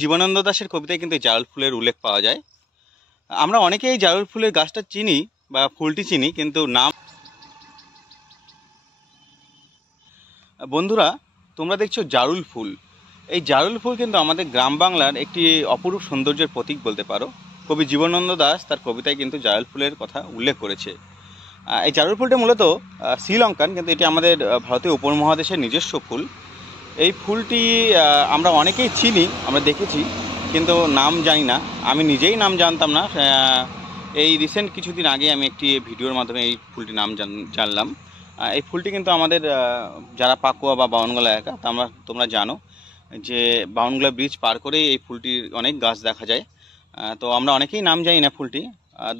জীবনানন্দ দাশের কবিতায় কিন্তু জারুল ফুলের উল্লেখ পাওয়া যায়। আমরা অনেকেই জারুল ফুলের গাছটা চিনি বা ফুলটি চিনি, কিন্তু নাম। বন্ধুরা, তোমরা দেখছো জারুল ফুল। এই জারুল ফুল কিন্তু আমাদের গ্রাম বাংলার একটি অপরূপ সৌন্দর্যের প্রতীক বলতে পারো। কবি জীবনানন্দ দাশ তার কবিতায় কিন্তু জারুল ফুলের কথা উল্লেখ করেছে। এই জারুল ফুলটা মূলত শ্রীলঙ্কান, কিন্তু এটি আমাদের ভারতীয় উপমহাদেশের নিজস্ব ফুল। এই ফুলটি আমরা অনেকেই চিনি, আমরা দেখেছি, কিন্তু নাম জানি না। আমি নিজেই নাম জানতাম না। এই রিসেন্ট কিছুদিন আগে আমি একটি ভিডিওর মাধ্যমে এই ফুলটির নাম জানলাম। এই ফুলটি কিন্তু আমাদের যারা পাকুয়া বা বাউনগোলা এলাকা, তোমরা জানো যে বাউনগোলা ব্রিজ পার করেই এই ফুলটির অনেক গাছ দেখা যায়। তো আমরা অনেকেই নাম জানি না ফুলটি।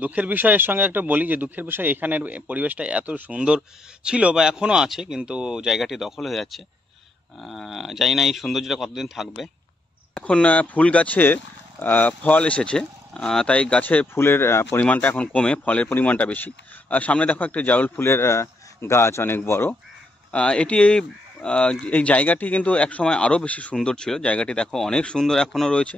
দুঃখের বিষয়, এর সঙ্গে একটা বলি যে দুঃখের বিষয়, এখানের পরিবেশটা এত সুন্দর ছিল বা এখনও আছে, কিন্তু জায়গাটি দখল হয়ে যাচ্ছে। জানি না এই সৌন্দর্যটা কতদিন থাকবে। এখন ফুল গাছে ফল এসেছে, তাই গাছে ফুলের পরিমাণটা এখন কমে, ফলের পরিমাণটা বেশি। সামনে দেখো একটা জারুল ফুলের গাছ, অনেক বড়। এটি এই জায়গাটি কিন্তু একসময় আরও বেশি সুন্দর ছিল। জায়গাটি দেখো অনেক সুন্দর এখনও রয়েছে।